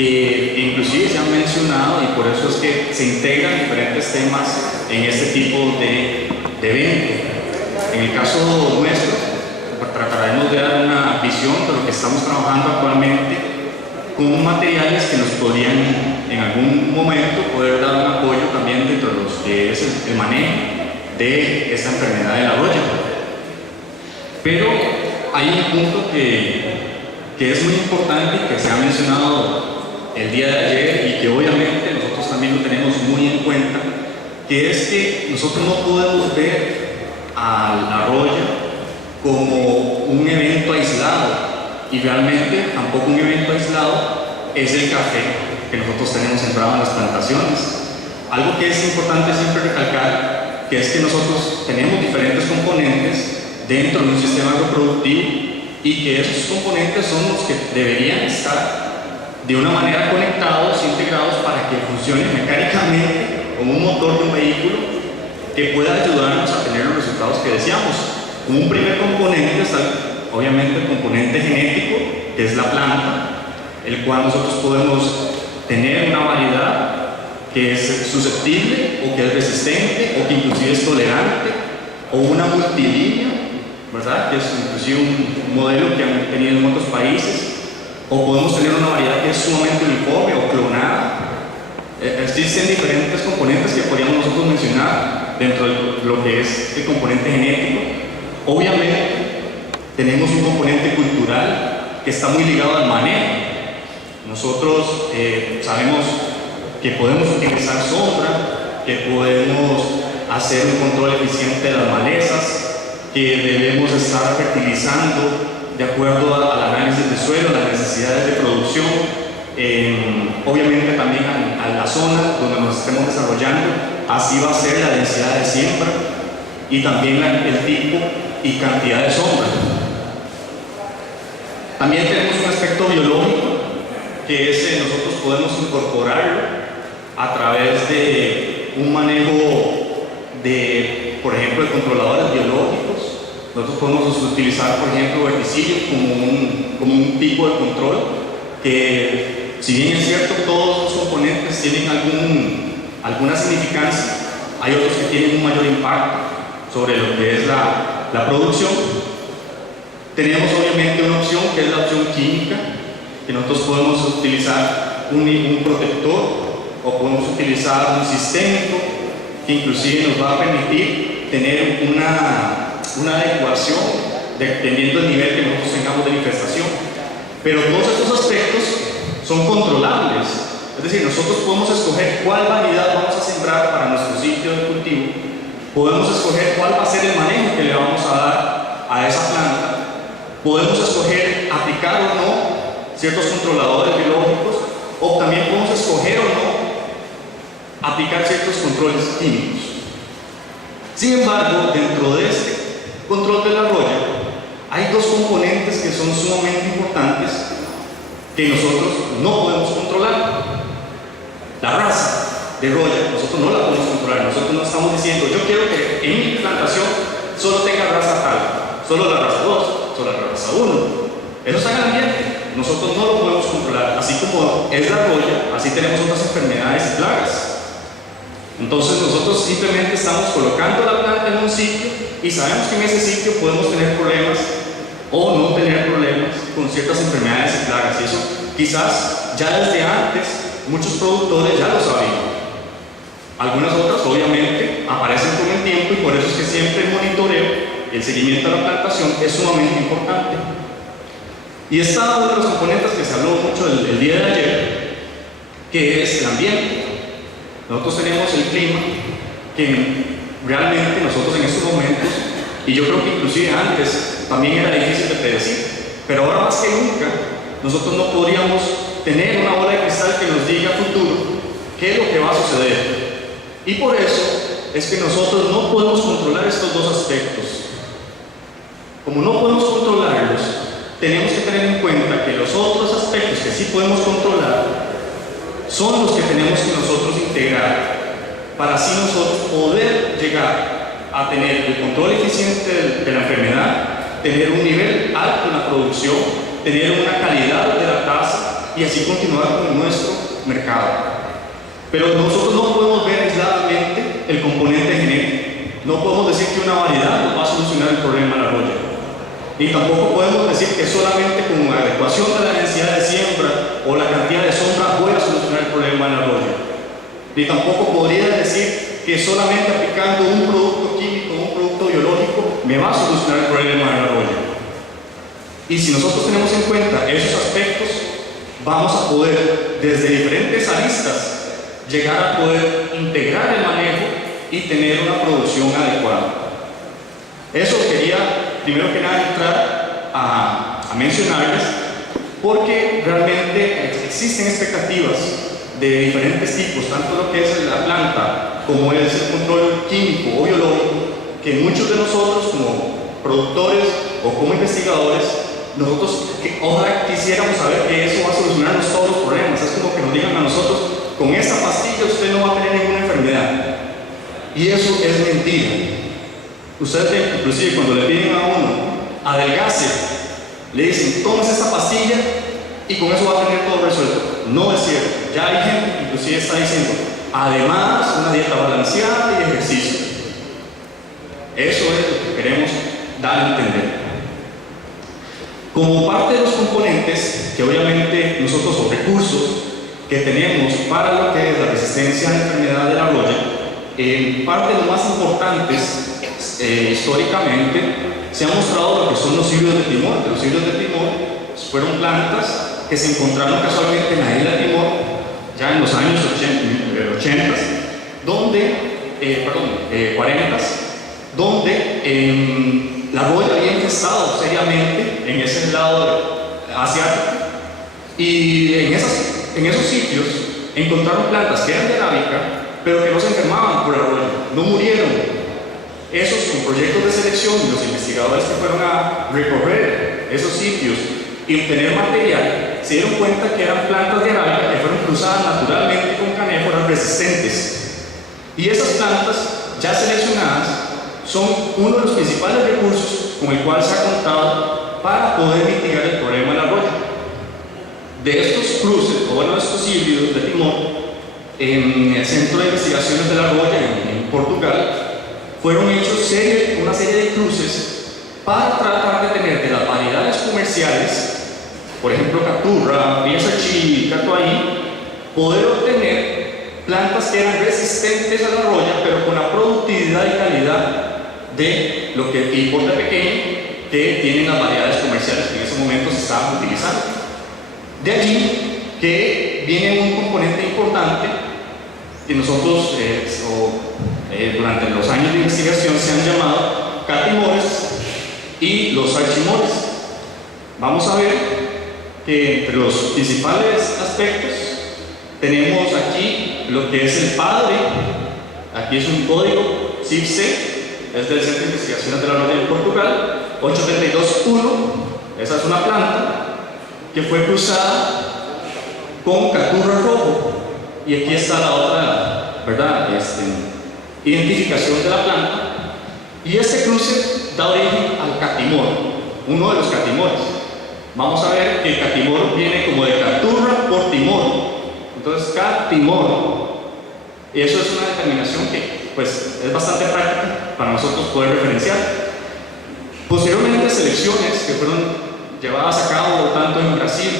que inclusive se han mencionado, y por eso es que se integran diferentes temas en este tipo de evento. En el caso nuestro, trataremos de dar una visión de lo que estamos trabajando actualmente con materiales que nos podrían en algún momento poder dar un apoyo también dentro de los que es el manejo de esta enfermedad de la roya. Pero hay un punto que es muy importante y que se ha mencionado el día de ayer y que obviamente nosotros también lo tenemos muy en cuenta, que es que nosotros no podemos ver a la roya como un evento aislado, y realmente tampoco un evento aislado es el café que nosotros tenemos sembrado en las plantaciones. Algo que es importante siempre recalcar, que es que nosotros tenemos diferentes componentes dentro de un sistema agroproductivo y que esos componentes son los que deberían estar de una manera conectados, integrados para que funcione mecánicamente como un motor de un vehículo que pueda ayudarnos a tener los resultados que deseamos. Como un primer componente está obviamente el componente genético, que es la planta, el cual nosotros podemos tener una variedad que es susceptible o que es resistente o que inclusive es tolerante, o una multilínea, ¿verdad? Que es inclusive un modelo que han tenido en otros países, o podemos tener una variedad que es sumamente uniforme o clonada. Existen diferentes componentes que podríamos nosotros mencionar dentro de lo que es el componente genético. Obviamente tenemos un componente cultural que está muy ligado al manejo. Nosotros sabemos que podemos utilizar sombra, que podemos hacer un control eficiente de las malezas, que debemos estar fertilizando de acuerdo al análisis de suelo, las necesidades de producción, obviamente también a la zona donde nos estemos desarrollando, así va a ser la densidad de siembra y también el tipo y cantidad de sombra. También tenemos un aspecto biológico, que es nosotros podemos incorporarlo a través de un manejo de, por ejemplo, de controladores biológicos. Nosotros podemos utilizar, por ejemplo, herbicidios como un tipo de control, que si bien es cierto todos los componentes tienen alguna significancia, hay otros que tienen un mayor impacto sobre lo que es la producción. Tenemos obviamente una opción que es la opción química, que nosotros podemos utilizar un protector o podemos utilizar un sistémico que inclusive nos va a permitir tener una adecuación dependiendo del nivel que nosotros tengamos de infestación. Pero todos estos aspectos son controlables, es decir, nosotros podemos escoger cuál variedad vamos a sembrar para nuestro sitio de cultivo, podemos escoger cuál va a ser el manejo que le vamos a dar a esa planta, podemos escoger aplicar o no ciertos controladores biológicos, o también podemos escoger o no aplicar ciertos controles químicos. Sin embargo, dentro de este control de la roya hay dos componentes que son sumamente importantes que nosotros no podemos controlar. La raza de roya, nosotros no la podemos controlar. Nosotros no estamos diciendo, yo quiero que en mi plantación solo tenga raza tal, solo la raza 2, solo la raza 1. Eso está en el ambiente, nosotros no lo podemos controlar. Así como es la roya, así tenemos otras enfermedades y plagas. Entonces nosotros simplemente estamos colocando la planta en un sitio y sabemos que en ese sitio podemos tener problemas o no tener problemas con ciertas enfermedades y plagas. Y eso quizás ya desde antes muchos productores ya lo sabían. Algunas otras obviamente aparecen con el tiempo y por eso es que siempre el monitoreo y el seguimiento de la plantación es sumamente importante. Y está uno de los componentes que se habló mucho el día de ayer, que es el ambiente. Nosotros tenemos el clima que realmente nosotros en estos momentos, y yo creo que inclusive antes también era difícil de predecir, pero ahora más que nunca nosotros no podríamos tener una bola de cristal que nos diga a futuro qué es lo que va a suceder. Y por eso es que nosotros no podemos controlar estos dos aspectos. Como no podemos controlarlos, tenemos que tener en cuenta que los otros aspectos que sí podemos controlar son los que tenemos que nosotros integrar para así nosotros poder llegar a tener el control eficiente de la enfermedad, tener un nivel alto en la producción, tener una calidad de la tasa y así continuar con nuestro mercado. Pero nosotros no podemos ver aisladamente el componente genético. No podemos decir que una variedad nos va a solucionar el problema de la roya. Ni tampoco podemos decir que solamente con una adecuación de la densidad de siembra o la cantidad de sombra voy a solucionar el problema de la roya. Ni tampoco podría decir que solamente aplicando un producto químico o un producto biológico me va a solucionar el problema de la roya. Y si nosotros tenemos en cuenta esos aspectos, vamos a poder, desde diferentes aristas, llegar a poder integrar el manejo y tener una producción adecuada. Eso quería, primero que nada, entrar a mencionarles, porque realmente existen expectativas de diferentes tipos, tanto lo que es la planta como es el control químico o biológico, que muchos de nosotros como productores o como investigadores, nosotros ojalá quisiéramos saber que eso va a solucionarnos todos los problemas. Es como que nos digan a nosotros, con esta pastilla usted no va a tener ninguna enfermedad. Y eso es mentira. Ustedes, inclusive, cuando le piden a uno adelgace, le dicen, tómese esta pastilla y con eso va a tener todo resuelto. No es cierto. Ya hay gente que inclusive está diciendo, además, una dieta balanceada y ejercicio. Eso es lo que queremos dar a entender. Como parte de los componentes que obviamente nosotros, o recursos que tenemos para lo que es la resistencia a la enfermedad de la roya, parte de los más importantes históricamente se ha mostrado lo que son los higos de Timor. Los higos de Timor fueron plantas que se encontraron casualmente en la isla de Timor ya en los años 80, donde, 40, donde la roya había infestado seriamente en ese lado asiático, y en esos sitios encontraron plantas que eran de arábica, pero que no se enfermaban por la roya, no murieron. Esos son proyectos de selección, los investigadores que fueron a recorrer esos sitios y obtener material, se dieron cuenta que eran plantas de arábica que fueron cruzadas naturalmente con canéforas resistentes. Y esas plantas ya seleccionadas son uno de los principales recursos con el cual se ha contado para poder mitigar el problema de la roya. De estos cruces, o bueno, de estos híbridos de Timor, en el Centro de Investigaciones de la Roya en Portugal, fueron hechos una serie de cruces para tratar de tener de las variedades comerciales, por ejemplo Caturra, Biesachí, Catuaí, poder obtener plantas que eran resistentes a la roya, pero con la productividad y calidad de lo que el porte pequeño que tienen las variedades comerciales que en ese momento se estaban utilizando. De allí que viene un componente importante que nosotros durante los años de investigación se han llamado catimores y los archimores. Vamos a ver que entre los principales aspectos tenemos aquí lo que es el padre. Aquí es un código CIFC, es del Centro de Investigaciones de la Roya de Portugal, 832.1. Esa es una planta que fue cruzada con caturra rojo, y aquí está la otra, ¿verdad? Identificación de la planta, y este cruce da origen al catimor, uno de los catimores. Vamos a ver que el catimor viene como de caturra por timor, entonces catimor. Y eso es una determinación que pues es bastante práctica para nosotros poder referenciar. Posteriormente, selecciones que fueron llevadas a cabo tanto en Brasil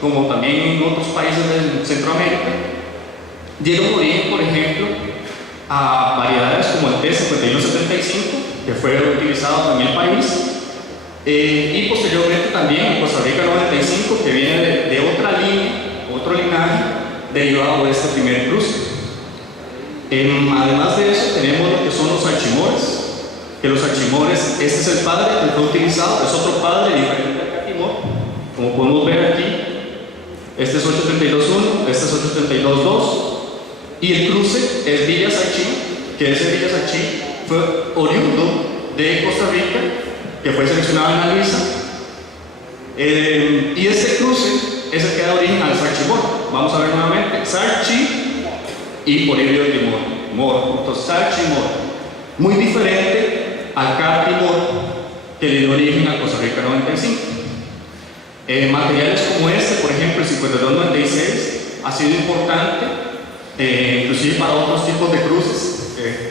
como también en otros países de Centroamérica, dieron origen, por ejemplo, a variedades como el T5175, que fue utilizado en el país, y posteriormente también en Costa Rica 95, que viene de otra línea, otro linaje derivado de este primer cruce. Además de eso, tenemos lo que son los archimores, que los archimores, este es el padre que fue utilizado, es otro padre diferente al catimor, como podemos ver aquí. Este es 832.1, este es 832.2, y el cruce es Villa-Sachí, que ese Villa-Sachí fue oriundo de Costa Rica, que fue seleccionado en la Luisa, y este cruce es el que da origen al Sarchimor. Vamos a ver nuevamente, Sarchi y Polibrio de Timor, entonces Sarchimor, muy diferente al Catimor que le dio origen a Costa Rica 95. Materiales como este, por ejemplo, el 5296, ha sido importante, inclusive para otros tipos de cruces,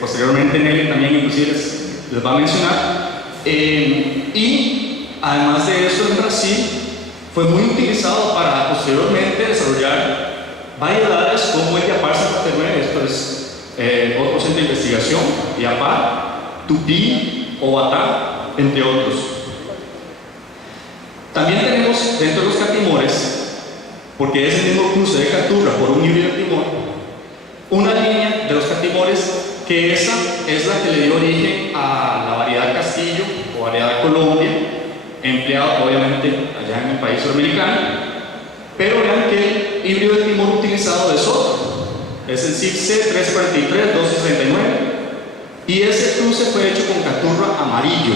posteriormente Nelly también inclusive les va a mencionar. Y además de eso, en Brasil fue muy utilizado para posteriormente desarrollar variedades como el Yapar 59, esto es otro centro de investigación, Yapar, Tupí, Obatá, entre otros. También tenemos dentro de los catimores, porque es el mismo cruce de Caturra por un híbrido de timor, una línea de los catimores que esa es la que le dio origen a la variedad Castillo o variedad Colombia, empleada obviamente allá en el país sudamericano, pero vean que el híbrido de timor utilizado es otro, es el CIP C343-269, y ese cruce fue hecho con Caturra amarillo.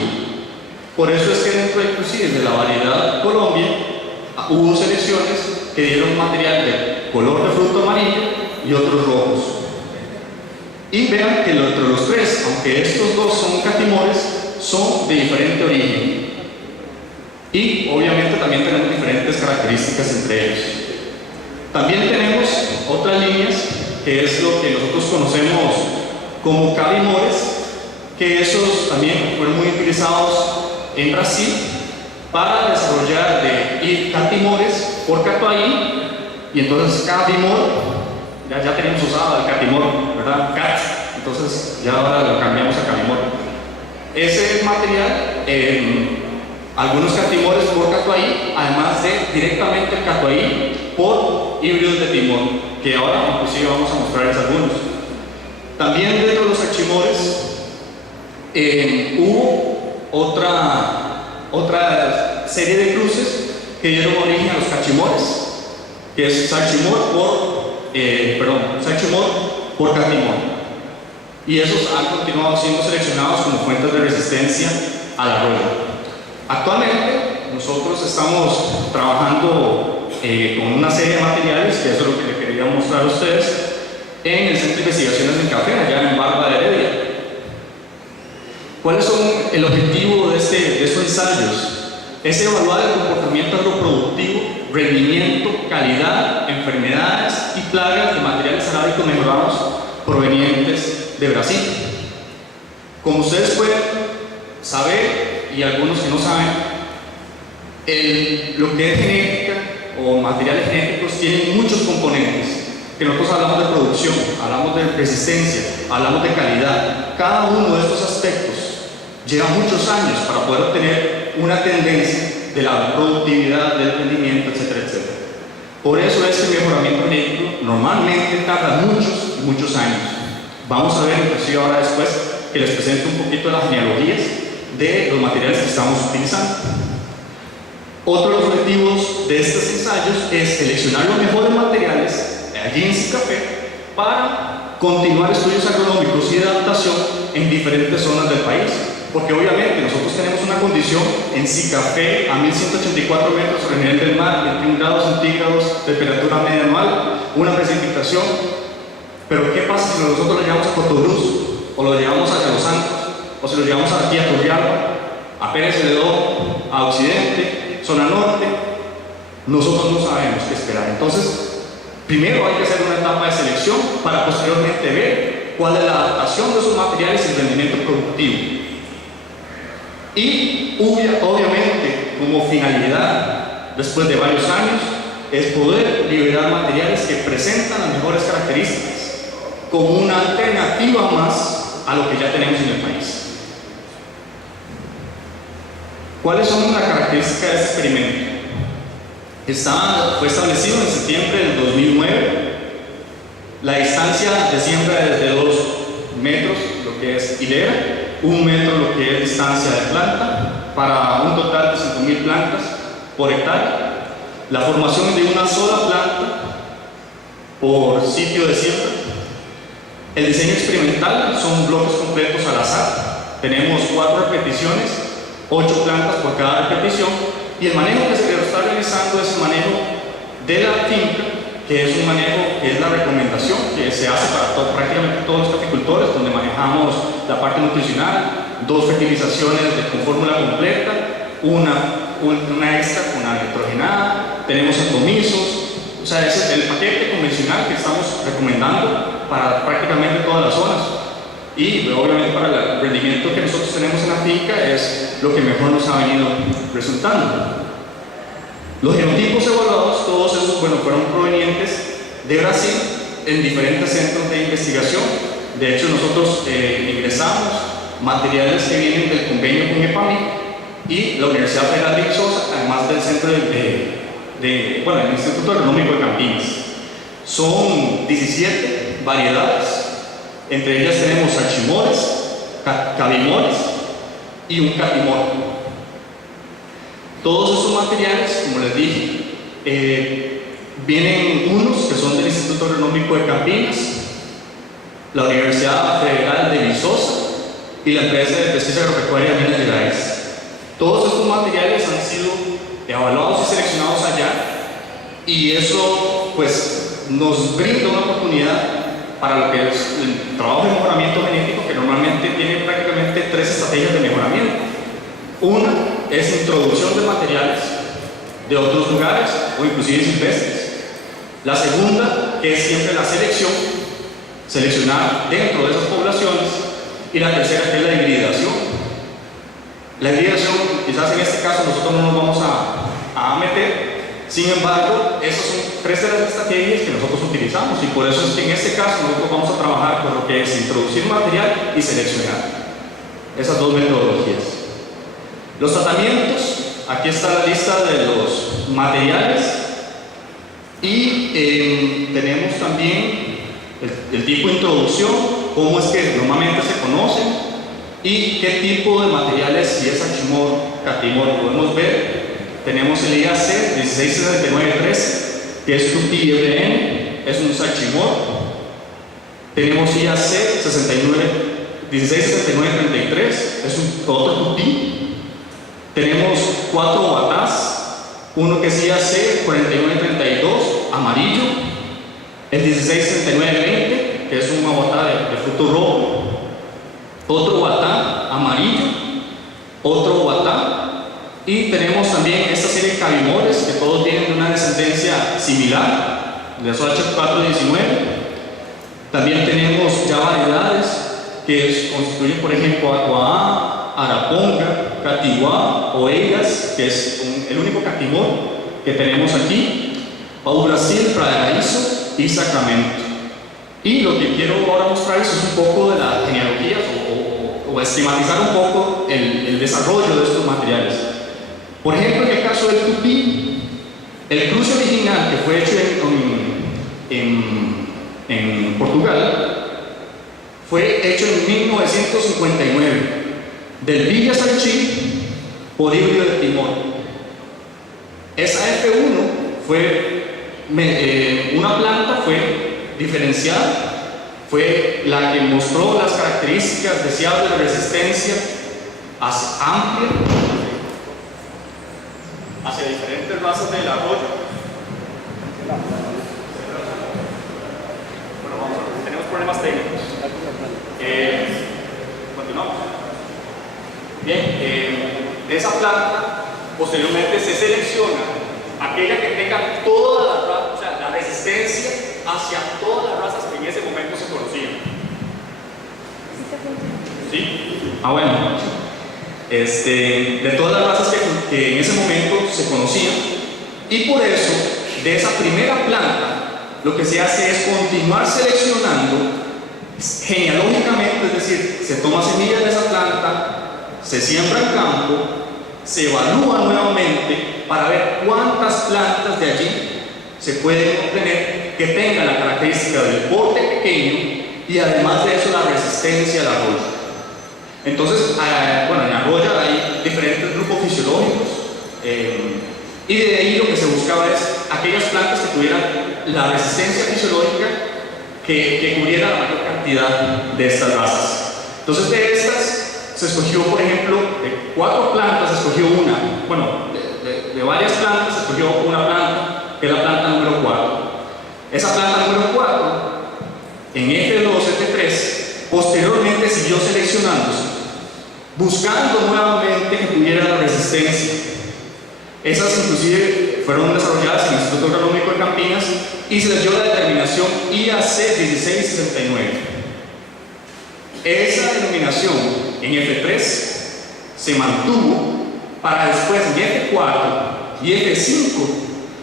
Por eso es que dentro inclusive de la variedad Colombia hubo selecciones que dieron material de color de fruto amarillo y otros rojos. Y vean que entre los tres, aunque estos dos son catimores, son de diferente origen. Y obviamente también tenemos diferentes características entre ellos. También tenemos otras líneas, que es lo que nosotros conocemos como cavimores, que esos también fueron muy utilizados en Brasil para desarrollar catimores por catuaí, y entonces cavimor, ya tenemos usado el catimor, ¿verdad? Cat, entonces ya ahora lo cambiamos a cavimor. Ese material, algunos catimores por catuaí, además de directamente el catuaí por híbridos de timón, que ahora inclusive vamos a mostrarles algunos. También dentro de los achimores hubo otra serie de cruces que dieron origen a los cachimores, que es salchimor por catimor, y esos han continuado siendo seleccionados como fuentes de resistencia a la roya. Actualmente nosotros estamos trabajando con una serie de materiales, que eso es lo que les quería mostrar a ustedes, en el Centro de Investigaciones en Café, allá en Barba de Heredia. ¿Cuál es el objetivo de estos ensayos? Es evaluar el comportamiento agroproductivo, rendimiento, calidad, enfermedades y plagas de materiales arábicos mejorados provenientes de Brasil. Como ustedes pueden saber, y algunos que no saben, lo que es genética o materiales genéticos tienen muchos componentes. Que nosotros hablamos de producción, hablamos de resistencia, hablamos de calidad. Cada uno de estos aspectos lleva muchos años para poder obtener una tendencia de la productividad, del rendimiento, etcétera, etcétera. Por eso es que el mejoramiento genético normalmente tarda muchos años. Vamos a ver inclusive ahora después que les presento un poquito de las genealogías de los materiales que estamos utilizando. Otro de los objetivos de estos ensayos es seleccionar los mejores materiales allí en Cicafé para continuar estudios agronómicos y de adaptación en diferentes zonas del país, porque obviamente nosotros tenemos una condición en Cicafé a 1184 metros sobre el nivel del mar, 21 grados centígrados, temperatura media anual, una precipitación. Pero ¿qué pasa si nosotros lo llevamos a Cotobruz, o lo llevamos a Los Santos, o si lo llevamos aquí a Turrialba, a Pérez Celedón, a Occidente, zona norte? Nosotros no sabemos qué esperar. Entonces, primero hay que hacer una etapa de selección para posteriormente ver cuál es la adaptación de esos materiales y el rendimiento productivo. Y obviamente, como finalidad, después de varios años, es poder liberar materiales que presentan las mejores características, como una alternativa más a lo que ya tenemos en el país. ¿Cuáles son las características de este experimento? Fue establecido en septiembre del 2009. La distancia de siembra es de 2 metros, lo que es hilera, 1 metro, lo que es distancia de planta, para un total de 5.000 plantas por hectárea. La formación de una sola planta por sitio de siembra. El diseño experimental son bloques completos al azar. Tenemos 4 repeticiones, 8 plantas por cada repetición. Y el manejo que se le está realizando es el manejo de la finca, que es un manejo que es la recomendación que se hace para prácticamente todos los caficultores, donde manejamos la parte nutricional, 2 fertilizaciones con fórmula completa, una extra con carbonaria nitrogenada, tenemos atomisos, o sea, ese es el paquete convencional que estamos recomendando para prácticamente todas las zonas. Y obviamente para el rendimiento que nosotros tenemos en la finca es lo que mejor nos ha venido resultando. Los genotipos evaluados, todos esos, bueno, fueron provenientes de Brasil en diferentes centros de investigación. De hecho, nosotros ingresamos materiales que vienen del convenio con EPAMIC y la Universidad Federal de Viçosa, además del centro bueno, el Instituto Agronómico de Campinas. Son 17 variedades, entre ellas tenemos salchimores, cabimores y un catimor. Todos esos materiales, como les dije, vienen unos que son del Instituto Agronómico de Campinas, la Universidad Federal de Viçosa y la empresa de pesquisa agropecuaria de Minas Gerais. Todos estos materiales han sido evaluados y seleccionados allá, y eso pues nos brinda una oportunidad para lo que es el trabajo de mejoramiento genético, que normalmente tiene prácticamente 3 estrategias de mejoramiento. Una es introducción de materiales de otros lugares o inclusive silvestres. La segunda, que es siempre la selección, seleccionar dentro de esas poblaciones. Y la tercera, que es la hibridación. La hibridación, quizás en este caso nosotros no nos vamos a meter, sin embargo, esas son 3 de las estrategias que nosotros utilizamos, y por eso es que en este caso nosotros vamos a trabajar con lo que es introducir material y seleccionar. Esas 2 metodologías. Los tratamientos, aquí está la lista de los materiales, y tenemos también el tipo de introducción, cómo es que normalmente se conocen y qué tipo de materiales, si es salchimor, catimor. Podemos ver, tenemos el IAC 1669-13, que es TUTI-FN, es un salchimor. Tenemos IAC 1669-33, es otro TUTI. Tenemos 4 batás, uno que es IAC 4932, amarillo, el 1669-20, que es una batá de fruto rojo, otro batá amarillo, otro batá, y tenemos también esta serie de cabimores que todos vienen de una descendencia similar, de SOH419. También tenemos ya variedades que constituyen, por ejemplo, Acuá, Araponga, Catiguá, Oeiras, que es el único catimor que tenemos aquí, Pau Brasil, Praderaízo y Sacramento. Y lo que quiero ahora mostrarles es un poco de la genealogía o esquematizar un poco el desarrollo de estos materiales. Por ejemplo, en el caso del tupí, el cruce original que fue hecho en Portugal fue hecho en 1959 del Villa Salchí por híbrido de timón. Esa F1 fue una planta, fue diferenciada, fue la que mostró las características deseables de resistencia amplia hacia diferentes razas del arroyo. Bueno, vamos a ver, tenemos problemas técnicos. Continuamos. Bien, de esa planta posteriormente se selecciona aquella que tenga toda la raza, o sea, la resistencia hacia todas las razas que en ese momento se conocían. ¿Sí? Bueno. De todas las razas que en ese momento se conocían, y por eso, de esa primera planta, lo que se hace es continuar seleccionando genealógicamente, es decir, se toma semillas de esa planta, se siembra en campo, se evalúa nuevamente para ver cuántas plantas de allí se pueden obtener que tengan la característica del porte pequeño y además de eso la resistencia al arroyo. Entonces, bueno, en arroyo hay diferentes grupos fisiológicos, y de ahí lo que se buscaba es aquellas plantas que tuvieran la resistencia fisiológica que cubriera la mayor cantidad de estas razas. Entonces, de estas se escogió, por ejemplo, de 4 plantas se escogió una, bueno, de varias plantas se escogió una planta, que es la planta número 4. Esa planta número 4, en F2, F3, posteriormente siguió seleccionándose, buscando nuevamente que tuviera la resistencia. Esas inclusive fueron desarrolladas en el Instituto Agronómico de Campinas y se les dio la determinación IAC 1669. Esa denominación en F3 se mantuvo para después en F4 y F5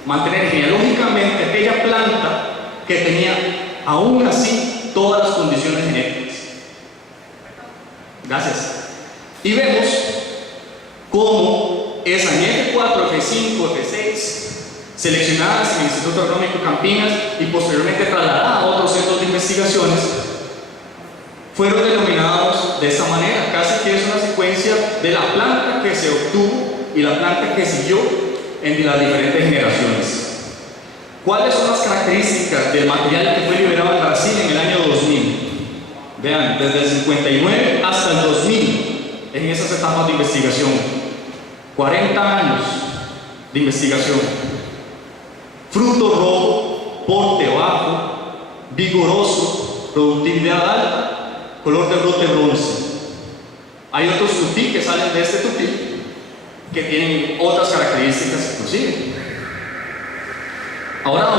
mantener genealógicamente aquella planta que tenía aún así todas las condiciones genéticas. Gracias. Y vemos cómo esa en F4, F5, F6, seleccionadas en el Instituto Agronómico de Campinas y posteriormente trasladadas a otros centros de investigaciones, fueron denominados de esa manera. Casi que es una secuencia de la planta que se obtuvo y la planta que siguió en las diferentes generaciones. ¿Cuáles son las características del material que fue liberado en Brasil en el año 2000? Vean, desde el 59 hasta el 2000, en esas etapas de investigación, 40 años de investigación. Fruto rojo, porte bajo, vigoroso, productividad alta, color de brote bronce. Hay otros tupí que salen de este tupí que tienen otras características inclusive. Ahora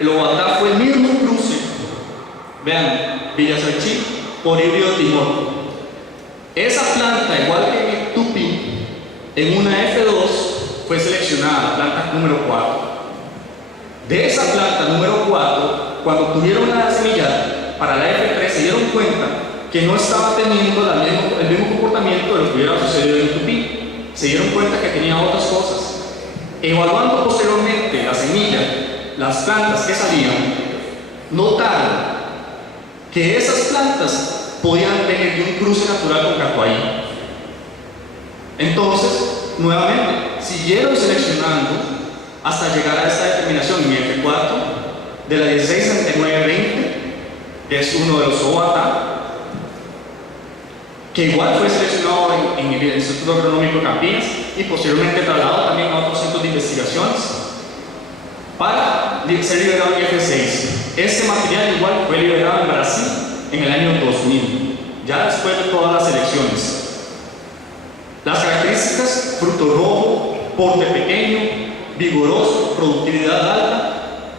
el Obatá fue el mismo cruce, vean, Villasarchí por híbrido Timor. Esa planta, igual que en el tupí, en una F2 fue seleccionada, la planta número 4. De esa planta número 4, cuando tuvieron la semilla para la F3, se dieron cuenta que no estaba teniendo el mismo comportamiento de lo que hubiera sucedido en el tupí. Se dieron cuenta que tenía otras cosas. Evaluando posteriormente la semilla, las plantas que salían, notaron que esas plantas podían tener un cruce natural con catuahí. Entonces, nuevamente, siguieron seleccionando hasta llegar a esta determinación en F4 de la 166920, que es uno de los Obatá, que igual fue seleccionado en el Instituto Agronómico de Campinas y posteriormente trasladado también a otros centros de investigaciones para ser liberado en F6. Este material igual fue liberado en Brasil en el año 2000, ya después de todas las elecciones. Las características: fruto rojo, porte pequeño, vigoroso, productividad alta,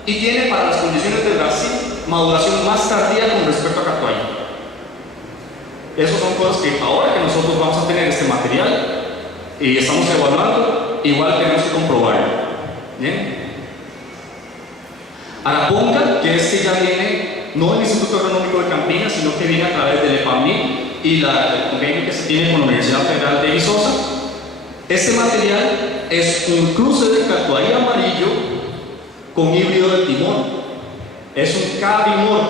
y tiene para las condiciones de Brasil maduración más tardía con respecto a catuahí. Esas son cosas que ahora que nosotros vamos a tener este material y estamos evaluando, igual tenemos que comprobarlo. ¿Bien? Araponga, que es que ya viene no del Instituto Agronómico de Campinas, sino que viene a través del EPAMIC y el convenio que se tiene con la Universidad Federal de Viçosa. Este material es un cruce de catuahí amarillo con híbrido de timón. Es un K-bimor.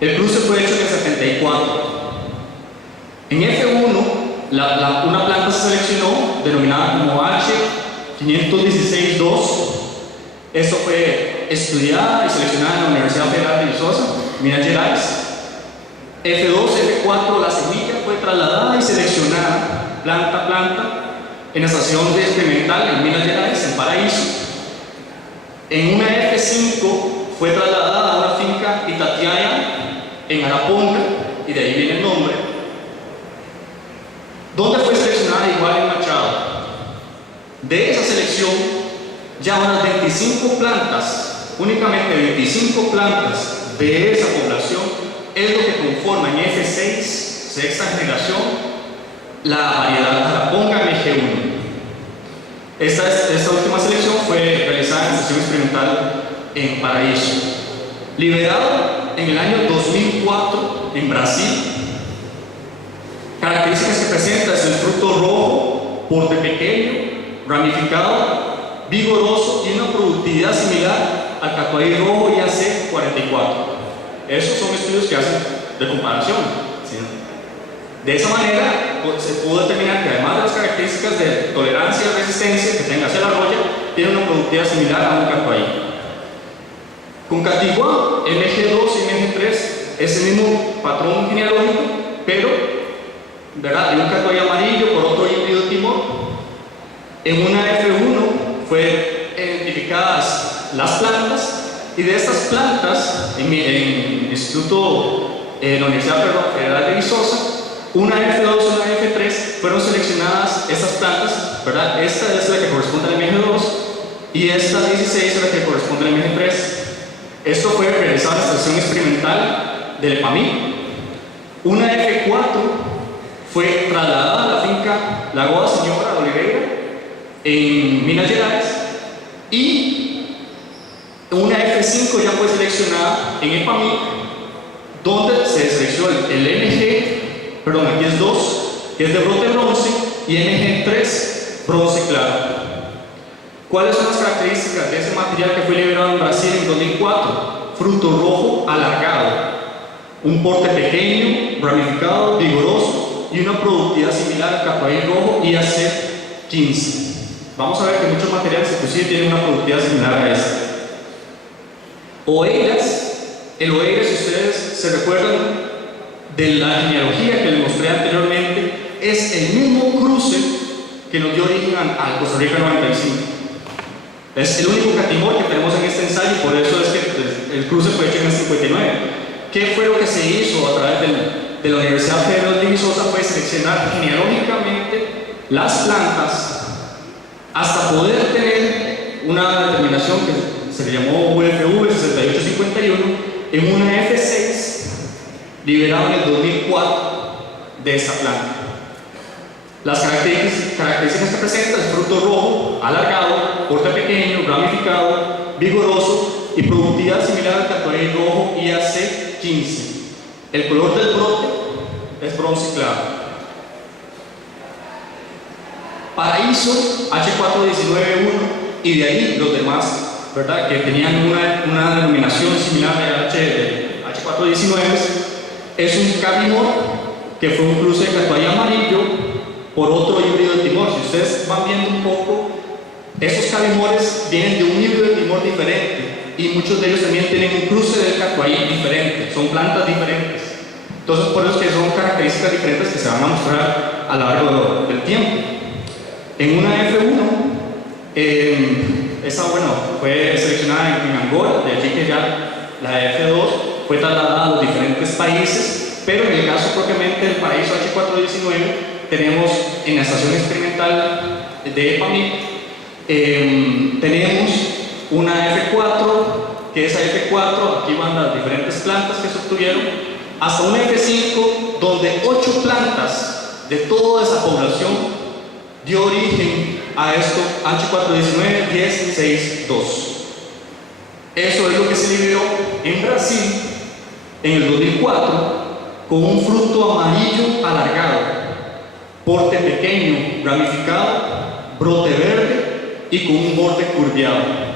El cruce fue hecho en el 74. En F1, una planta se seleccionó, denominada como H516-2. Esto fue estudiada y seleccionada en la Universidad Federal de Viçosa, Minas Gerais. F2, F4, la semilla fue trasladada y seleccionada planta a planta en la estación experimental en Minas Gerais, en Paraíso. En una F5 fue trasladada a una finca Itatiaia en Araponga, y de ahí viene el nombre, donde fue seleccionada igual en Machado. De esa selección, ya unas 25 plantas, únicamente 25 plantas de esa población, es lo que conforma en F6, sexta generación, la variedad Araponga MG1. Esta última selección fue realizada en la estación experimental en Paraíso. Liberado en el año 2004 en Brasil. Características que presenta es el fruto rojo, porte pequeño, ramificado, vigoroso y una productividad similar al catuahí rojo IAC 44. Esos son estudios que hacen de comparación. ¿Sí? De esa manera se pudo determinar que además de las características de tolerancia y resistencia que tenga hacia la roya, tiene una productividad similar a un catuahí. Con Catigua, MG2 y MG3 es el mismo patrón genealógico, pero ¿verdad? De un catuahí amarillo por otro híbrido timor. En una F1 fue identificadas las plantas, y de estas plantas en el Instituto de la Universidad Federal de Viçosa, una F2 y una F3 fueron seleccionadas estas plantas ¿verdad? Esta es la que corresponde al MG2 y esta 16 es la que corresponde al MG3. Esto fue realizado en la estación experimental del EPAMIC. Una F4 fue trasladada a la finca Lagoa Señora de Oliveira en Minas Gerais y una F5 ya fue seleccionada en EPAMIC, donde se seleccionó el MG, perdón, aquí es 2, que es de brote bronce, y MG3, bronce claro. ¿Cuáles son las características de ese material que fue liberado en Brasil en 2004? Fruto rojo alargado, un porte pequeño, ramificado, vigoroso y una productividad similar al catuay rojo IAC15. Vamos a ver que muchos materiales inclusive tienen una productividad similar a esta. Oeiras, el Oeiras, si ustedes se recuerdan de la genealogía que les mostré anteriormente, es el mismo cruce que nos dio origen al Costa Rica 95. Es el único catimor que tenemos en este ensayo, por eso es que el cruce fue hecho en el 59. ¿Qué fue lo que se hizo a través de la Universidad Federal de Viçosa? Fue seleccionar genealógicamente las plantas hasta poder tener una determinación que se le llamó UFV 6851 en una F6 liberada en el 2004 de esta planta. Las características que presenta es fruto rojo, alargado, porte pequeño, ramificado, vigoroso y productividad similar al catuay rojo IAC15. El color del brote es bronce claro. Paraíso H419.1 y de ahí los demás, ¿verdad?, que tenían una denominación similar a H419, es un cabimor que fue un cruce de catuay amarillo por otro híbrido de timor. Si ustedes van viendo un poco, estos cabimores vienen de un híbrido de timor diferente y muchos de ellos también tienen un cruce del catuay diferente, son plantas diferentes. Entonces, por eso es que son características diferentes que se van a mostrar a lo largo del tiempo. En una F1, esa, bueno, fue seleccionada en Angola, de allí que ya la F2 fue trasladada a los diferentes países, pero en el caso propiamente del Paraíso H419, tenemos en la estación experimental de EPAMIC, tenemos una F4, que esa F4, aquí van las diferentes plantas que se obtuvieron, hasta una F5, donde 8 plantas de toda esa población dio origen a esto H419 1062. Eso es lo que se liberó en Brasil en el 2004 con un fruto amarillo alargado, porte pequeño, ramificado, brote verde y con un borde curviado.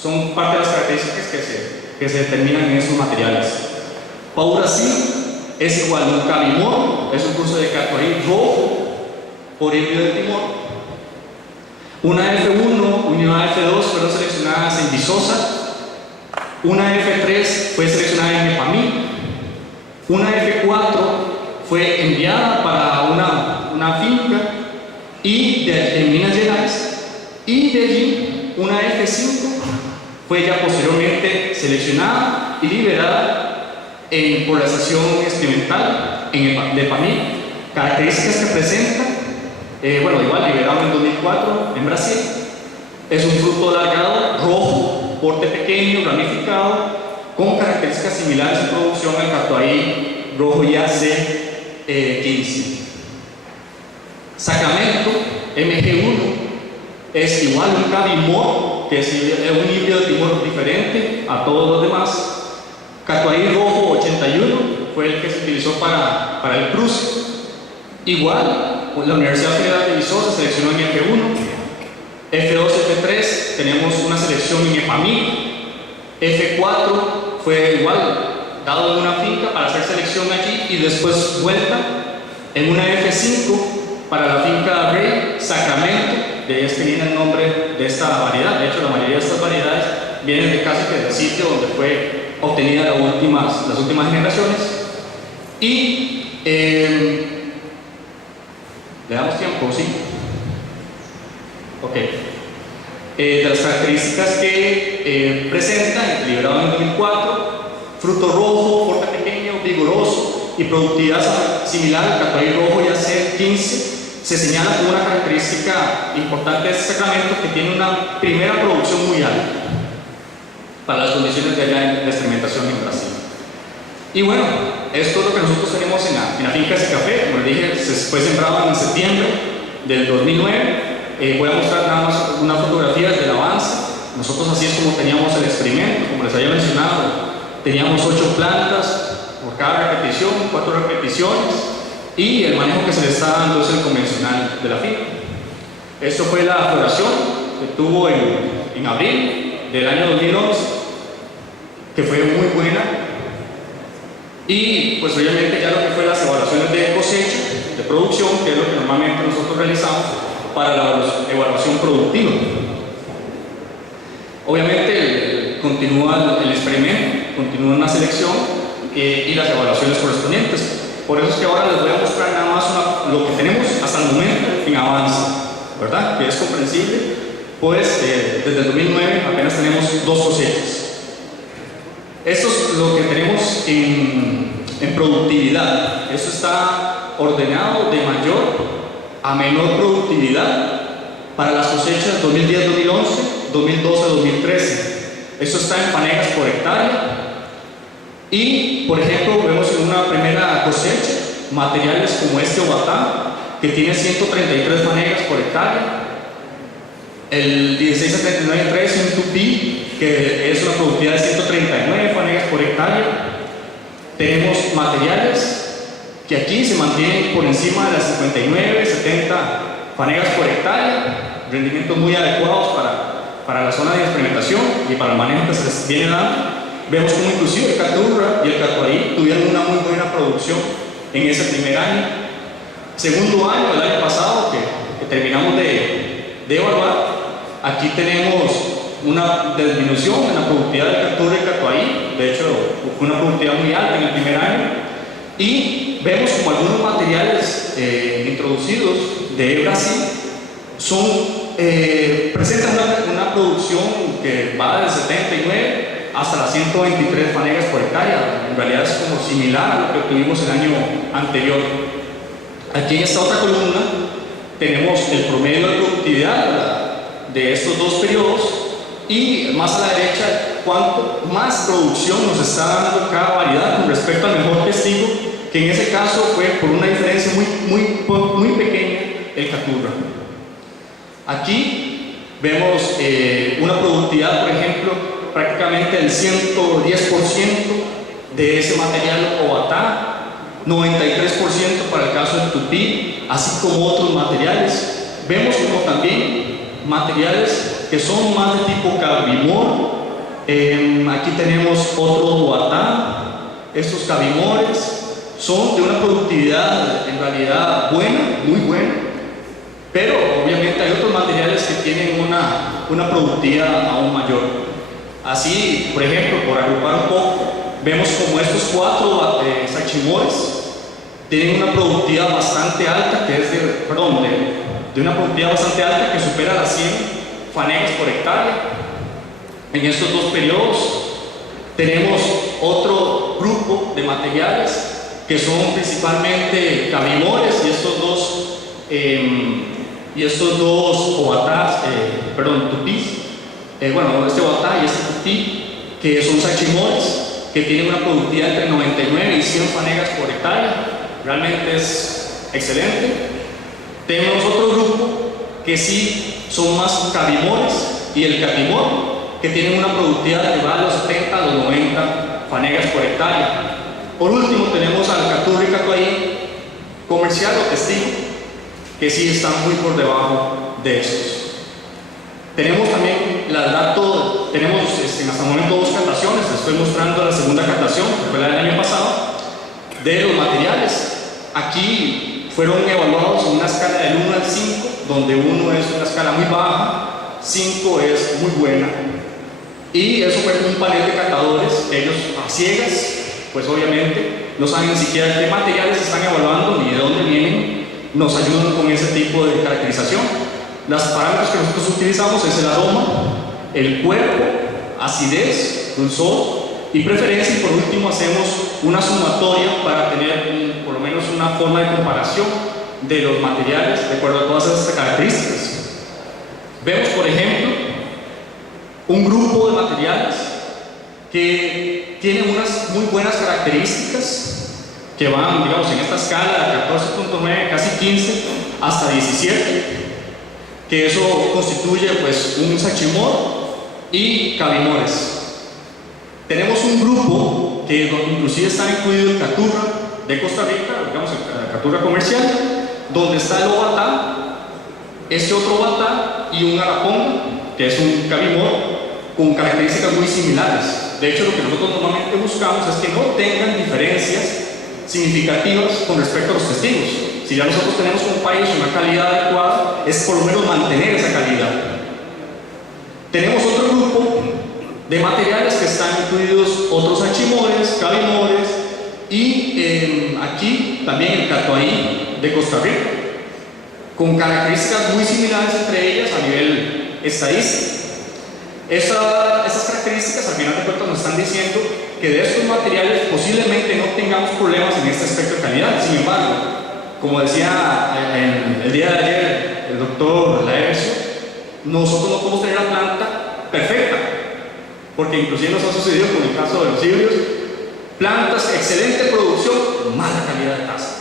Son parte de las características que se determinan en esos materiales. Para Brasil es igual, un cabimor, es un cruce de catuay rojo por híbrido de timor. Una F1 y una F2 fueron seleccionadas en Viçosa. Una F3 fue seleccionada en EPAMIC. Una F4 fue enviada para una finca en Minas Gerais, y de allí una F5 fue ya posteriormente seleccionada y liberada por la estación experimental de EPAMIC. Características que presenta, bueno, igual liberado en 2004 en Brasil, es un fruto alargado, rojo, porte pequeño, ramificado, con características similares en producción al catuay rojo IAC15. Sacramento MG1 es igual un cabimor, que es un híbrido de timor diferente a todos los demás. Catuay rojo 81 fue el que se utilizó para el cruce. Igual, la Universidad Federal de Viçosa seleccionó en F1. F2, F3 tenemos una selección en EPAMIC. F4 fue igual, dado en una finca para hacer selección allí y después vuelta en una F5 para la finca Rey Sacramento. De ahí es que viene el nombre de esta variedad. De hecho, la mayoría de estas variedades vienen de casi que del sitio donde fue obtenida las últimas generaciones. Y ¿le damos tiempo? Sí. Ok. De las características que presenta, liberado en 2004, fruto rojo, porte pequeño, vigoroso y productividad similar al catuay rojo IAC15, se señala como una característica importante de este sacramento que tiene una primera producción muy alta para las condiciones de allá de experimentación en Brasil. Y bueno, esto es lo que nosotros tenemos en la finca de café. Como les dije, fue sembrado en septiembre del 2009. Voy a mostrar nada más unas fotografías del avance. Nosotros así es como teníamos el experimento, como les había mencionado. Teníamos 8 plantas por cada repetición, 4 repeticiones, y el manejo que se le está dando es el convencional de la finca. Esto fue la floración que tuvo en abril del año 2011, que fue muy buena. Y pues obviamente ya lo que fue las evaluaciones de cosecha, de producción, que es lo que normalmente nosotros realizamos para la evaluación productiva. Obviamente continúa el experimento, continúa una selección y las evaluaciones correspondientes. Por eso es que ahora les voy a mostrar nada más lo que tenemos hasta el momento en avance, ¿verdad? Que es comprensible, pues desde el 2009 apenas tenemos 2 cosechas. Esto es lo que tenemos en productividad. Esto está ordenado de mayor a menor productividad para las cosechas 2010-2011, 2012-2013. Esto está en fanegas por hectárea. Y, por ejemplo, vemos en una primera cosecha materiales como este Obatá, que tiene 133 fanegas por hectárea. El 16-79-3, un Tupí, que es una productividad de 139 fanegas por hectárea. Tenemos materiales que aquí se mantienen por encima de las 59-70 fanegas por hectárea, rendimientos muy adecuados para la zona de experimentación y para el manejo que se les viene dando. Vemos como inclusive el Caturra y el Catuaí tuvieron una muy buena producción en ese primer año. Segundo año, el año pasado, que terminamos de evaluar, aquí tenemos una disminución en la productividad del Caturra y el Catuaí. De hecho, fue una productividad muy alta en el primer año. Y vemos como algunos materiales introducidos de Brasil presentan una producción que va del 79 hasta las 123 fanegas por hectárea. En realidad es como similar a lo que tuvimos el año anterior. Aquí en esta otra columna tenemos el promedio de productividad de estos 2 periodos, y más a la derecha cuánto más producción nos está dando cada variedad con respecto al mejor testigo, que en ese caso fue por una diferencia muy pequeña el Caturra. Aquí vemos una productividad, por ejemplo, prácticamente el 110% de ese material Obatá, 93% para el caso del Tupí, así como otros materiales. Vemos como también materiales que son más de tipo Cavimor. Aquí tenemos otro Obatá. Estos Cavimores son de una productividad en realidad buena, muy buena, pero obviamente hay otros materiales que tienen una productividad aún mayor. Así, por ejemplo, por agrupar un poco, vemos como estos 4 Sachimores tienen una productividad bastante alta, que es de una productividad bastante alta que supera las 100 fanegas por hectárea. En estos 2 periodos tenemos otro grupo de materiales que son principalmente Cavimores, y estos dos Obatás, Tupís. Este Obatá y este Tupí, que son Sachimores, que tienen una productividad entre 99 y 100 fanegas por hectárea. Realmente es excelente. Tenemos otro grupo que sí son más Cavimores y el Catimor, que tienen una productividad que va a los 70 a los 90 fanegas por hectárea. Por último tenemos al Caturra y Catuaí comercial o testigo, que sí están muy por debajo de estos. Tenemos también tenemos hasta el momento 2 cataciones. Les estoy mostrando la segunda catación, que fue la del año pasado, de los materiales. Aquí fueron evaluados en una escala del 1 al 5, donde 1 es una escala muy baja, 5 es muy buena. Y eso fue con un panel de catadores. Ellos a ciegas, pues obviamente no saben ni siquiera qué materiales están evaluando ni de dónde vienen. Nos ayudan con ese tipo de caracterización. Los parámetros que nosotros utilizamos es el aroma, el cuerpo, acidez, dulzor y preferencia, y por último hacemos una sumatoria para tener por lo menos una forma de comparación de los materiales de acuerdo a todas esas características. Vemos, por ejemplo, un grupo de materiales que tienen unas muy buenas características que van, digamos, en esta escala de 14.9, casi 15, hasta 17, que eso constituye pues un sachimor y cabimores. Tenemos un grupo que inclusive está incluido el caturra de Costa Rica, digamos el caturra comercial, donde está el obatá, este otro obatá y un araponga, que es un cabimor con características muy similares. De hecho, lo que nosotros normalmente buscamos es que no tengan diferencias significativas con respecto a los testigos. Si ya nosotros tenemos como país una calidad adecuada, es por lo menos mantener esa calidad. Tenemos otro grupo de materiales que están incluidos otros achimores, cabimores y aquí también el catuaí de Costa Rica, con características muy similares entre ellas a nivel estadístico. Esas características al final de cuentas nos están diciendo que de estos materiales posiblemente no tengamos problemas en este aspecto de calidad. Sin embargo, como decía el día de ayer el doctor Laercio, nosotros no podemos tener la planta perfecta, porque inclusive nos ha sucedido con el caso de los híbridos, plantas, excelente producción, mala calidad de taza,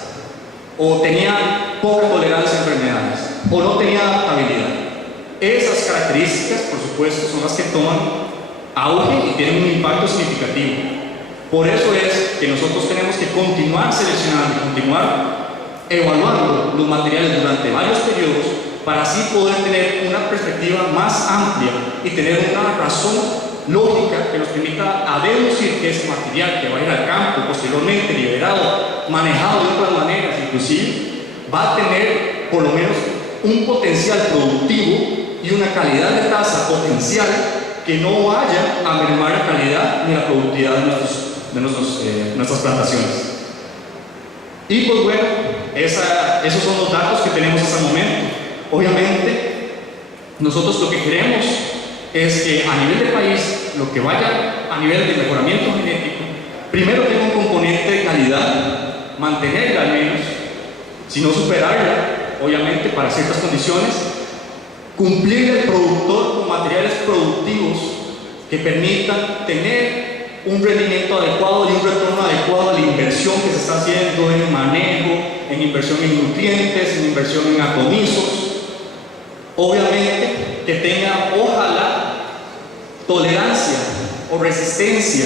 o tenía poca tolerancia a enfermedades, o no tenía adaptabilidad. Esas características, por supuesto, son las que toman auge y tienen un impacto significativo. Por eso es que nosotros tenemos que continuar seleccionando, continuar evaluando los materiales durante varios periodos para así poder tener una perspectiva más amplia y tener una razón lógica que nos permita a deducir que ese material que va a ir al campo, posteriormente liberado, manejado de otras maneras, inclusive, va a tener por lo menos un potencial productivo y una calidad de taza potencial que no vaya a mermar la calidad ni la productividad de nuestras plantaciones. Y pues bueno, esos son los datos que tenemos hasta el momento. Obviamente, nosotros lo que queremos es que a nivel de país, lo que vaya a nivel de mejoramiento genético, primero tenga un componente de calidad, mantenerla al menos, si no superarla, obviamente para ciertas condiciones, cumplir el productor con materiales productivos que permitan tener un rendimiento adecuado y un retorno adecuado a la inversión que se está haciendo en manejo, en inversión en nutrientes, en inversión en atomizos. Obviamente que tenga, ojalá, tolerancia o resistencia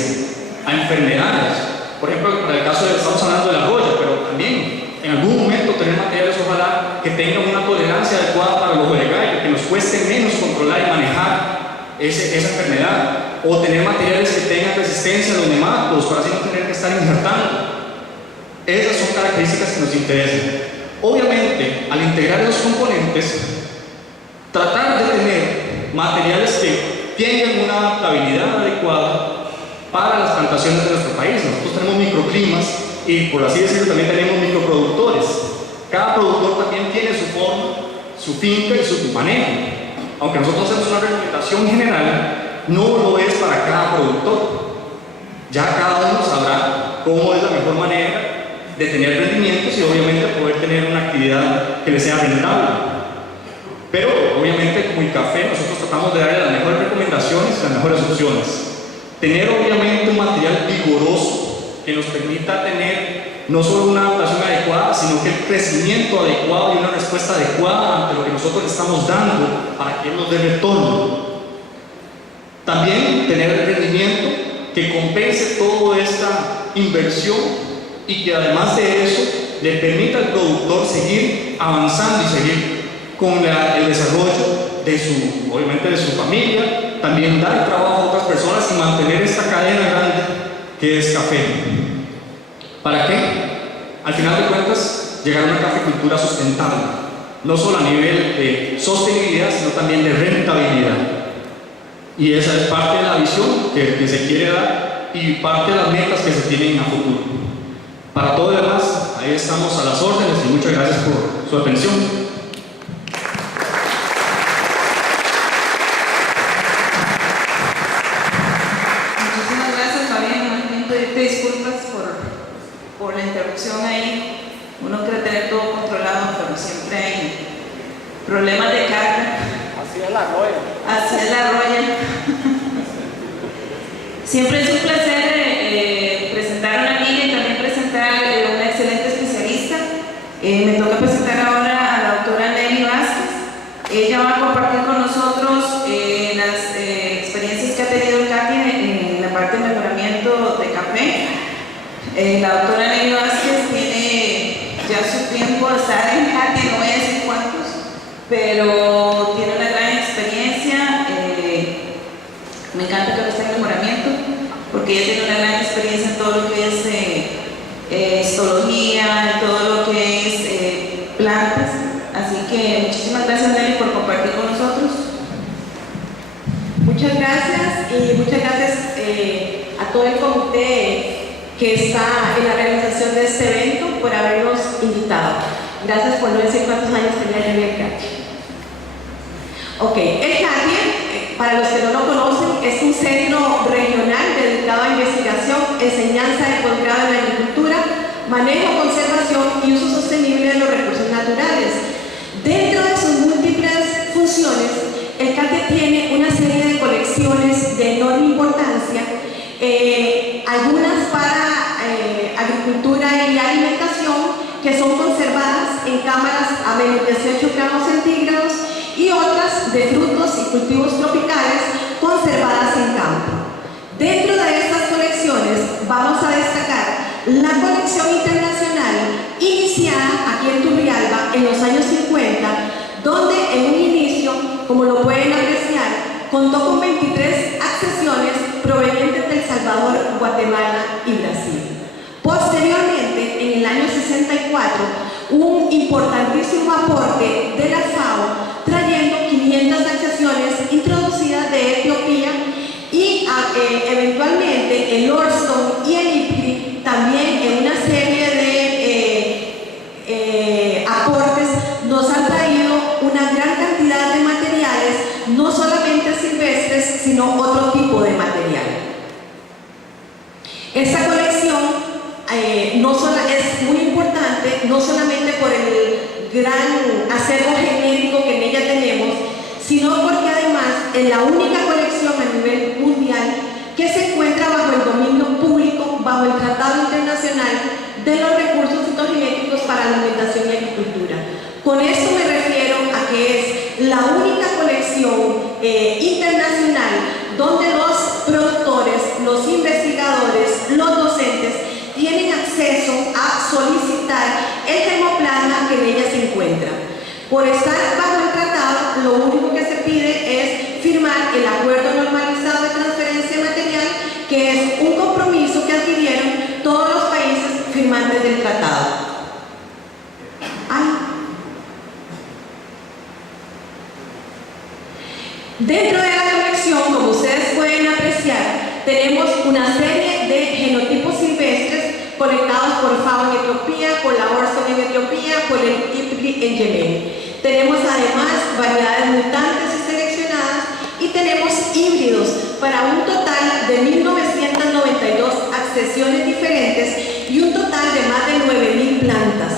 a enfermedades. Por ejemplo, para el caso de, estamos hablando de la roya, pero también en algún momento tener materiales, ojalá, que tengan una tolerancia adecuada para los gallo, que nos cueste menos controlar y manejar esa enfermedad, o tener materiales que tengan resistencia a los nematodos para así no tener que estar injertando. Esas son características que nos interesan. Obviamente, al integrar esos componentes, tratar de tener materiales que tengan una adaptabilidad adecuada para las plantaciones de nuestro país. Nosotros tenemos microclimas y, por así decirlo, también tenemos microproductores. Cada productor también tiene su forma, su finca y su manejo. Aunque nosotros hacemos una recomendación general, no lo es para cada productor. Ya cada uno sabrá cómo es la mejor manera de tener rendimientos y obviamente poder tener una actividad que le sea rentable. Pero obviamente como café nosotros tratamos de darle las mejores recomendaciones y las mejores opciones. Tener obviamente un material vigoroso que nos permita tener no solo una adaptación adecuada, sino que el crecimiento adecuado y una respuesta adecuada ante lo que nosotros le estamos dando para que él nos dé retorno. También tener el rendimiento que compense toda esta inversión y que además de eso le permita al productor seguir avanzando y seguir con el desarrollo de su, obviamente de su familia, también dar trabajo a otras personas y mantener esta cadena grande que es café. ¿Para qué? Al final de cuentas, llegar a una caficultura sustentable, no solo a nivel de sostenibilidad, sino también de rentabilidad. Y esa es parte de la visión que se quiere dar y parte de las metas que se tienen a futuro. Para todo lo demás, ahí estamos a las órdenes y muchas gracias por su atención. Disculpas por la interrupción ahí. Uno quiere tener todo controlado, pero siempre hay problemas de carga. Así es la roya. Así es la roya. Siempre es un placer presentar a una amiga y también presentar a una excelente especialista. Me toca presentar ahora a la doctora Nelly Vázquez. Ella va a compartir con nosotros las experiencias que ha tenido el CATI en la parte de mejoramiento de café. La doctora Nelly Vázquez tiene ya su tiempo de estar en CATI, no voy a decir cuántos, pero tiene una gran experiencia. Me encanta que esté en mejoramiento, porque ella tiene una gran experiencia en todo lo que es histología, en todo lo que es plantas. Así que muchísimas gracias, Nelly, por compartir con nosotros. Muchas gracias y muchas gracias a todo el comité que está en la realización de este evento por habernos invitado. Gracias por no decir cuántos años tenía yo en el CATI. Ok, el CATI, para los que no lo conocen, es un centro regional dedicado a investigación, enseñanza de posgrado en la agricultura, manejo, conservación y uso sostenible de los recursos naturales. Dentro de sus múltiples funciones, el CATI tiene una serie de colecciones de enorme importancia, algunas para agricultura y alimentación, que son conservadas en cámaras a menos 18 grados centígrados, y otras de frutos y cultivos tropicales conservadas en campo. Dentro de estas colecciones vamos a destacar la colección internacional iniciada aquí en Turrialba en los años 50, donde en un inicio, como lo pueden apreciar, contó con 23 accesiones provenientes de El Salvador, Guatemala y Brasil. Posteriormente, en el año 64, un importantísimo aporte de la FAO trayendo 500 accesiones introducidas de Etiopía y eventualmente el Orston y el IPRI también en una serie de aportes nos han traído una gran cantidad de materiales, no solamente silvestres, sino otro tipo de material. Esta colección es muy importante, no solamente por el gran acervo genético que en ella tenemos, sino porque además es la única colección a nivel mundial que se encuentra bajo el dominio público, bajo el Tratado Internacional de los Recursos Fitogenéticos para Alimentación y Agricultura. Con esto me refiero a que es la única colección internacional donde los productores, los investigadores, los docentes tienen acceso a solicitar el germoplasma que en ella se encuentra. Por estar bajo el tratado, lo único que se pide es firmar el Acuerdo Normalizado de Transferencia Material, que es un compromiso que adquirieron todos los países firmantes del tratado. Dentro de la colección, como ustedes pueden apreciar, tenemos una serie de genotipos silvestres conectados por FAO en Etiopía, por la Orston en Etiopía, por el IPRI en Yemen. Tenemos además variedades mutantes y seleccionadas y tenemos híbridos para un total de 1992 accesiones diferentes y un total de más de 9.000 plantas.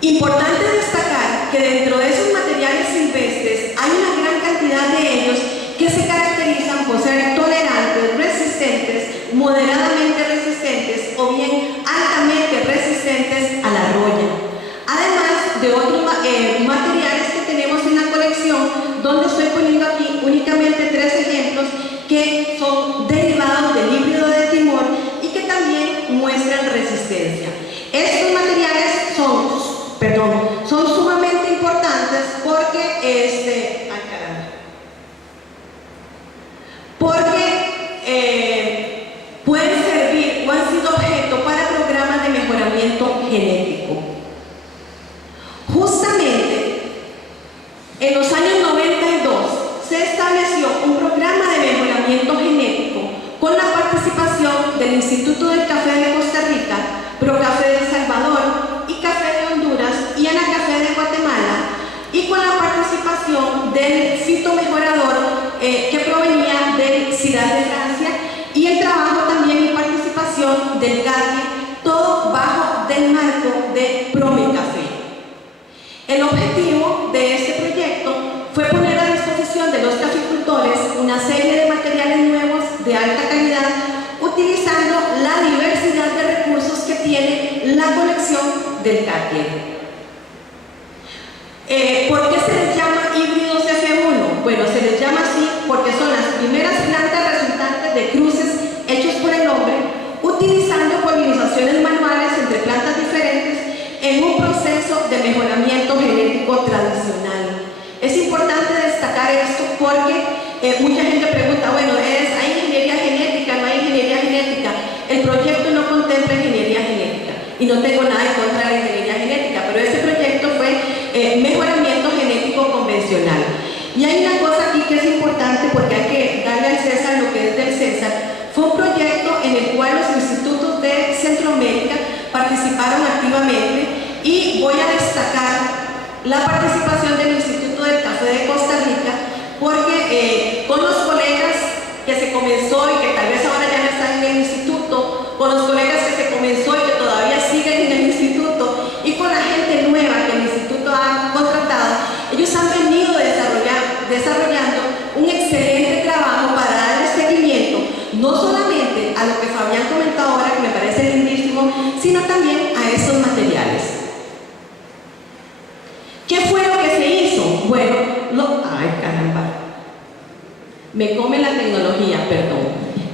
Importante destacar que dentro de esos materiales silvestres hay una gran cantidad de ellos que se caracterizan por ser tolerantes, resistentes, moderadamente resistentes o bien altamente resistentes a la roya. Además de otros materiales que tenemos en la colección, donde estoy poniendo aquí únicamente 3 ejemplos que son derivados del híbrido de Timor y que también muestran resistencia. Estos materiales son sumamente importantes porque pueden servir o han sido objeto para Bueno, se les llama así porque son las primeras plantas resultantes de cruces hechos por el hombre, utilizando polinizaciones manuales entre plantas diferentes en un proceso de mejoramiento genético tradicional. Es importante destacar esto porque mucha gente pregunta, bueno, ¿hay ingeniería genética? ¿No hay ingeniería genética? El proyecto no contempla ingeniería genética y no tengo nada en contra de la ingeniería genética, pero este proyecto fue mejoramiento genético convencional. Y hay una cosa aquí que es importante porque hay que darle al César lo que es del César. Fue un proyecto en el cual los institutos de Centroamérica participaron activamente y voy a destacar la participación del Instituto del Café de Costa Rica porque con los colegas que se comenzó y que tal vez ahora ya no están en el instituto, con los colegas que se comenzó y que todavía siguen en el instituto y con la gente nueva que el instituto ha contratado, ellos han venido desarrollando un excelente trabajo para darle seguimiento no solamente a lo que Fabián comentó ahora, que me parece lindísimo, sino también a esos materiales. ¿Qué fue lo que se hizo? Bueno, ay caramba, me come la tecnología, perdón.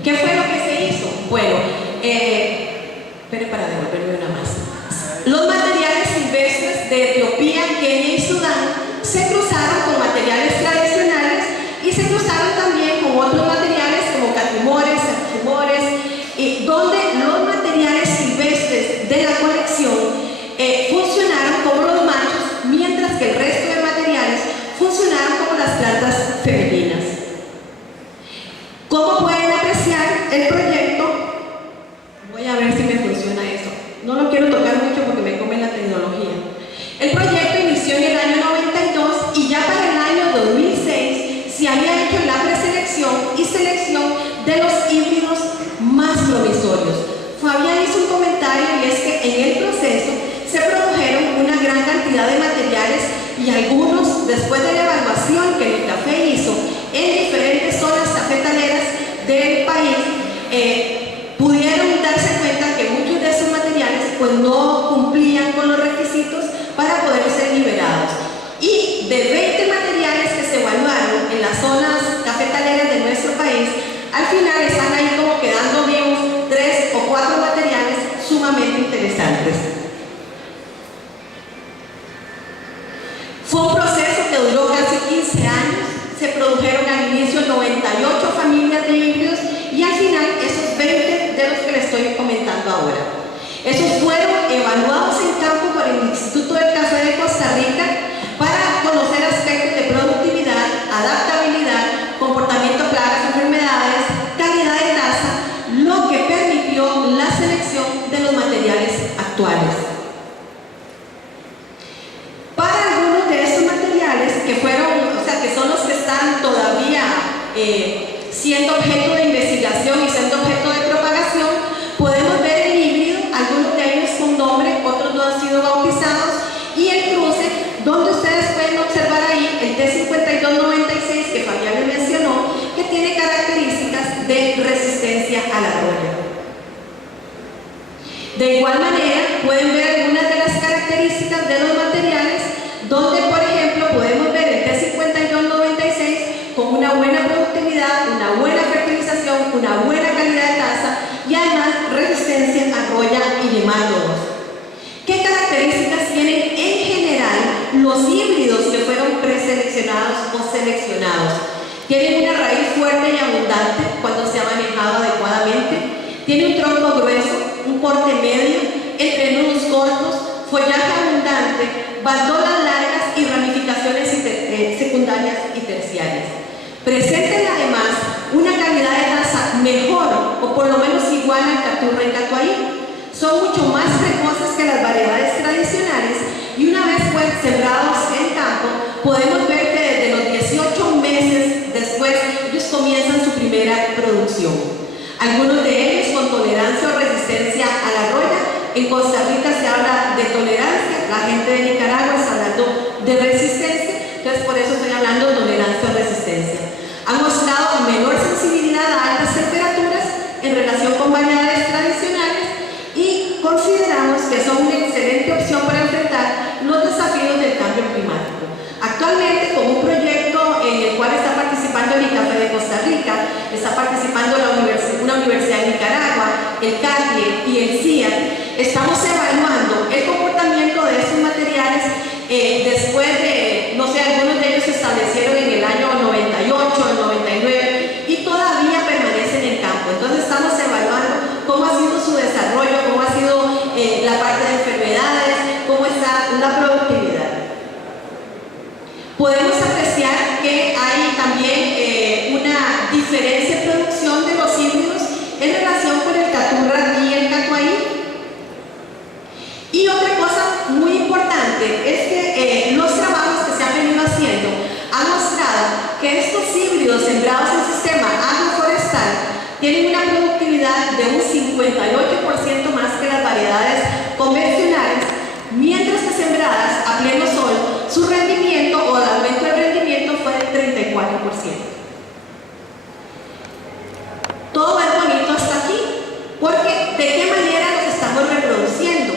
¿Qué fue lo que se hizo? Bueno, espere para devolverme una más. Los materiales silvestres de Etiopía, Kenia y Sudán se cruzaron con materiales tradicionales y se cruzaron también con otros materiales como catumores, archumores, donde los materiales silvestres de la colección funcionaron como los machos, mientras que el resto de materiales funcionaron como las plantas femeninas. ¿Cómo pueden apreciar el proyecto? Voy a ver si me funciona eso. No lo quiero tocar mucho porque me come la tecnología. El proyecto inició en el año 92 y ya para el año 2006 se había hecho la preselección y selección de los híbridos más promisorios. Fabián hizo un comentario y es que en el proceso se produjeron una gran cantidad de materiales y algunos, después de la evaluación que el café hizo en diferentes zonas cafetaleras del país, pudieron darse cuenta que muchos de esos materiales pues no cumplían con los requisitos para poder ser liberados. Y de 20 materiales que se evaluaron en las zonas cafetaleras de nuestro país, al final están ahí como quedando vivos 3 o 4 materiales sumamente interesantes. Fue un proceso que duró casi 15 años, se produjeron al inicio 98 familias de híbridos y al final esos 20 de los que les estoy comentando ahora. Esos fueron evaluados en campo por el Instituto del Café de Costa Rica para conocer aspectos de productividad, adaptabilidad, comportamiento de plagas, enfermedades, calidad de taza, lo que permitió la selección de los materiales actuales. Para algunos de estos materiales que fueron, que son los que están todavía siendo objeto de investigación y siendo objeto de propagación, podemos ver el híbrido, algunos de ellos con nombre, otros no han sido bautizados, y el cruce, donde ustedes pueden observar ahí el T5296 que Fabián le mencionó, que tiene características de resistencia a la roya. De igual manera, pueden ver algunas de las características de los materiales, donde por ejemplo podemos ver el T5296 con una buena productividad, una buena fertilización, una buena calidad de taza y además resistencia a roya y nematodos. ¿Qué características tienen en general los híbridos que fueron preseleccionados o seleccionados? Tienen una raíz fuerte y abundante cuando se ha manejado adecuadamente, tiene un tronco grueso, un porte medio, entrenudos cortos, follaje abundante, bandolas largas y ramificaciones secundarias y terciarias. Presentan además una calidad de taza mejor o por lo menos igual al caturra y catuaí. Son mucho más precoces que las variedades tradicionales y una vez pues sembrados en campo, podemos ver que desde los 18 meses después ellos comienzan su primera producción. Algunos de ellos con tolerancia o resistencia a la roya. En Costa Rica se habla de tolerancia, la gente de Nicaragua está hablando de resistencia, entonces por eso estoy hablando de tolerancia o resistencia. Han mostrado menor sensibilidad a altas temperaturas en relación con variedades tradicionales y consideramos que son una excelente opción para enfrentar los desafíos del cambio climático. Actualmente, con un proyecto en el cual está participando el ICAFE de Costa Rica, está participando una universidad en Nicaragua, el CATIE y el CIA. Estamos evaluando el comportamiento de estos materiales después de, no sé, algunos de ellos se establecieron en el año 98, el 99 y todavía permanecen en campo. Entonces estamos evaluando cómo ha sido su desarrollo, cómo ha sido la parte de enfermedades, cómo está la productividad. Podemos apreciar que hay también una diferencia en producción de los híbridos en relación con el caturra y el catuaí. Y otra cosa muy importante es que los trabajos que se han venido haciendo han mostrado que estos híbridos sembrados en sistema agroforestal tienen una productividad de un 58% más que las variedades convencionales, mientras que sembradas a pleno sol, su rendimiento o el aumento del rendimiento fue del 34%. Todo es bonito hasta aquí, porque ¿de qué manera nos estamos reproduciendo?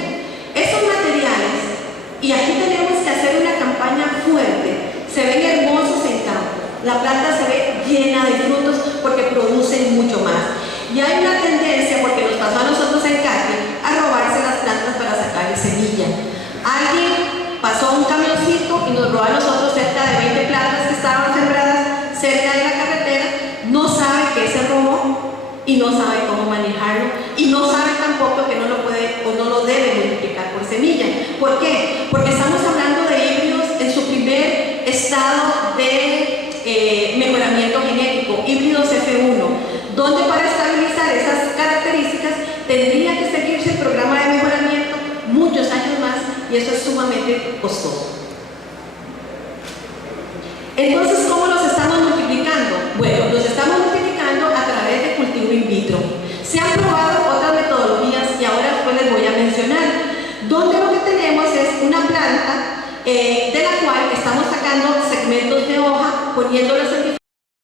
Esos materiales, y aquí tenemos que hacer una campaña fuerte, se ven hermosos en campo, la planta se ve llena de frutos porque producen mucho más. Y hay una tendencia, porque nos pasó a nosotros en CATIE, a robarse las plantas para sacarle semilla. Alguien pasó un camioncito y nos robó a nosotros cerca de 20 plantas que estaban sembradas cerca de la carretera, no sabe qué se robó y no sabe cómo manejarlo y no sabe tampoco que no lo puede o no lo debe multiplicar por semilla. ¿Por qué? Porque estamos hablando de híbridos en su primer estado de mejoramiento genético, híbridos F1, donde para estabilizar esas características tendría que seguirse el programa de mejoramiento muchos años más y eso es sumamente costoso. Entonces, ¿cómo